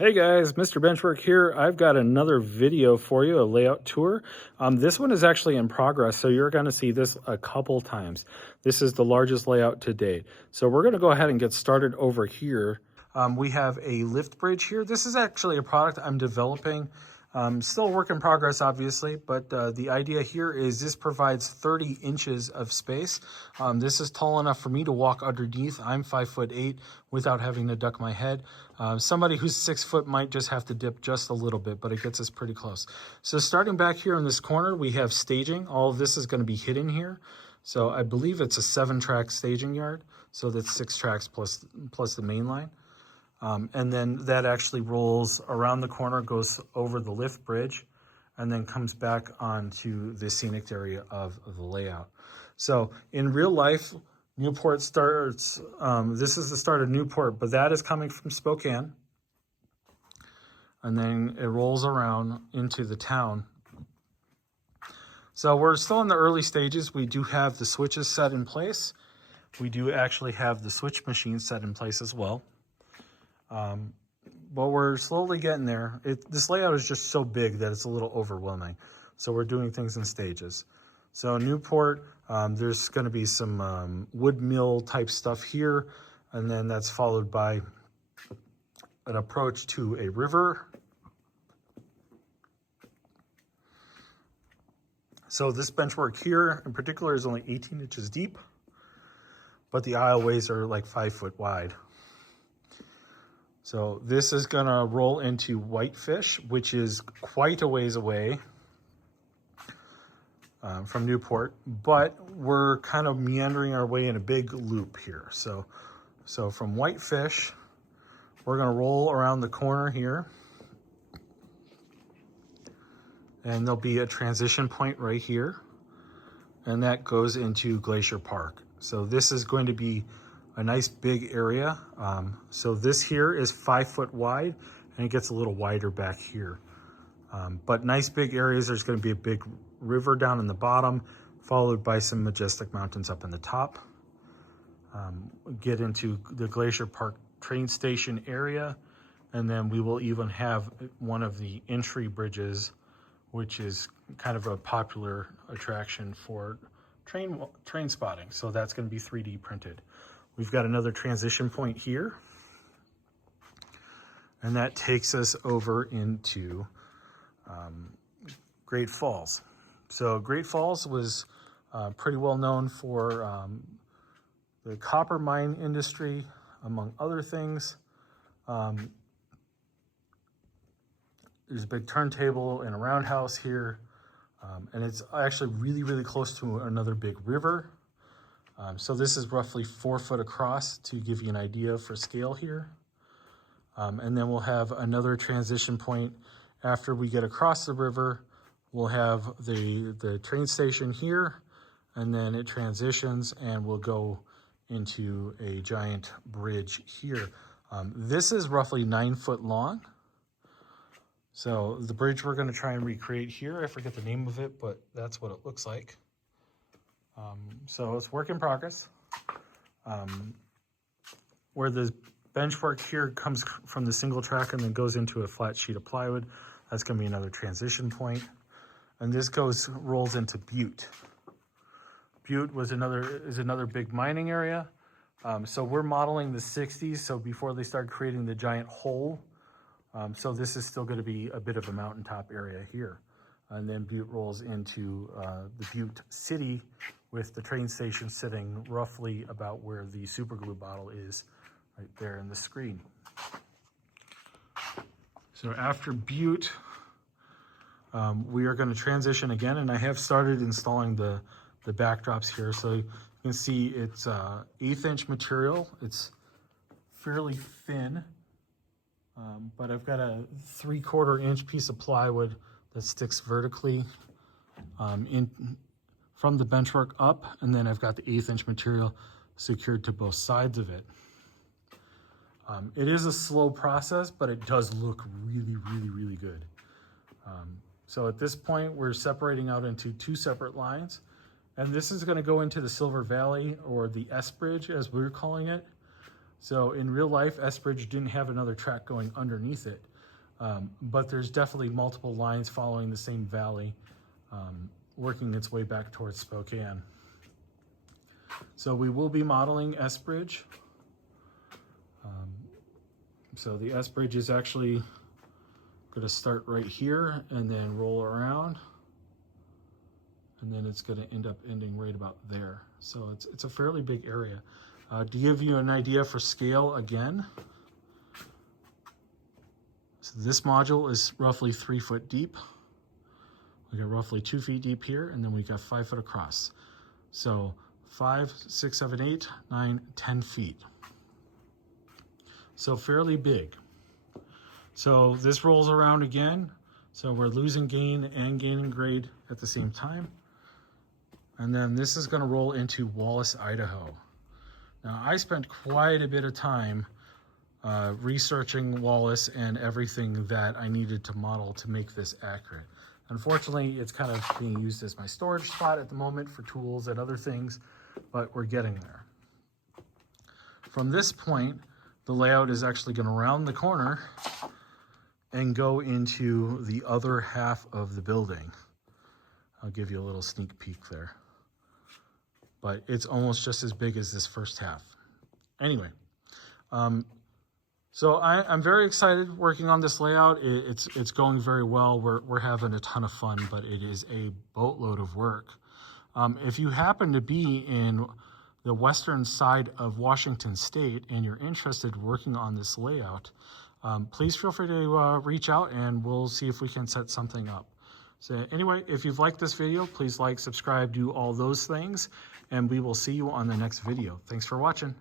Hey guys, Mr. Benchwork here. I've got another video for you, a layout tour. This one is actually in progress, so you're going to see this a couple times. This is the largest layout to date. So we're going to go ahead and get started over here. We have a lift bridge here. This is actually a product I'm developing. Still a work in progress, obviously, but the idea here is this provides 30 inches of space. This is tall enough for me to walk underneath. I'm 5'8" without having to duck my head. Somebody who's 6 foot might just have to dip just a little bit, but it gets us pretty close. So starting back here in this corner, we have staging. All of this is going to be hidden here. So I believe it's a 7-track staging yard. So that's 6 tracks plus the main line. And then that actually rolls around the corner, goes over the lift bridge, and then comes back onto the scenic area of the layout. So in real life, Newport starts, this is the start of Newport, but that is coming from Spokane. And then it rolls around into the town. So we're still in the early stages. We do have the switches set in place. We do actually have the switch machine set in place as well. But we're slowly getting there. This layout is just so big that it's a little overwhelming. So we're doing things in stages. So Newport, there's going to be some wood mill type stuff here, and then that's followed by an approach to a river. So this benchwork here in particular is only 18 inches deep, but the aisleways are like 5 foot wide. So this is going to roll into Whitefish, which is quite a ways away from Newport, but we're kind of meandering our way in a big loop here. So from Whitefish, we're going to roll around the corner here, and there'll be a transition point right here, and that goes into Glacier Park. So this is going to be a nice big area. So this here is 5 foot wide, and it gets a little wider back here. But nice big areas. There's going to be a big river down in the bottom, followed by some majestic mountains up in the top. Get into the Glacier Park train station area, and then we will even have one of the entry bridges, which is kind of a popular attraction for train spotting. So that's going to be 3D printed. We've got another transition point here, and that takes us over into Great Falls. So Great Falls was pretty well known for the copper mine industry, among other things. There's a big turntable and a roundhouse here, and it's actually really, really close to another big river. So this is roughly 4 foot across to give you an idea for scale here. And then we'll have another transition point after we get across the river. We'll have the train station here, and then it transitions and we'll go into a giant bridge here. This is roughly 9 foot long. So the bridge we're going to try and recreate here, I forget the name of it, but that's what it looks like. So it's work in progress. Where the benchwork here comes from the single track and then goes into a flat sheet of plywood, that's going to be another transition point. And this rolls into Butte. Butte is another big mining area. So we're modeling the 60s, so before they start creating the giant hole. So this is still going to be a bit of a mountaintop area here. And then Butte rolls into the Butte city, with the train station sitting roughly about where the super glue bottle is, right there in the screen. So after Butte, we are going to transition again, and I have started installing the backdrops here. So you can see it's 1/8 inch material. It's fairly thin, but I've got a 3/4 inch piece of plywood that sticks vertically from the benchwork up, and then I've got the 1/8 inch material secured to both sides of it. It is a slow process, but it does look really, really, really good. So at this point, we're separating out into 2 separate lines, and this is going to go into the Silver Valley, or the S Bridge as we're calling it. So in real life, S Bridge didn't have another track going underneath it. but there's definitely multiple lines following the same valley, working its way back towards Spokane. So we will be modeling S Bridge. So the S Bridge is actually going to start right here and then roll around, and then it's going to end up ending right about there. So it's a fairly big area. To give you an idea for scale again, so this module is roughly 3 foot deep. We got roughly 2 feet deep here, and then we got 5 foot across. So 5, 6, 7, 8, 9, 10 feet. So fairly big. So this rolls around again. So we're losing gain and gaining grade at the same time. And then this is going to roll into Wallace, Idaho. Now I spent quite a bit of time researching Wallace and everything that I needed to model to make this accurate. Unfortunately, it's kind of being used as my storage spot at the moment for tools and other things, but we're getting there. From this point, the layout is actually going to round the corner and go into the other half of the building. I'll give you a little sneak peek there. But it's almost just as big as this first half. Anyway, so I'm very excited working on this layout. It's going very well. We're having a ton of fun, but it is a boatload of work. If you happen to be in the western side of Washington State and you're interested in working on this layout, please feel free to reach out and we'll see if we can set something up. So anyway, if you've liked this video, please like, subscribe, do all those things, and we will see you on the next video. Thanks for watching.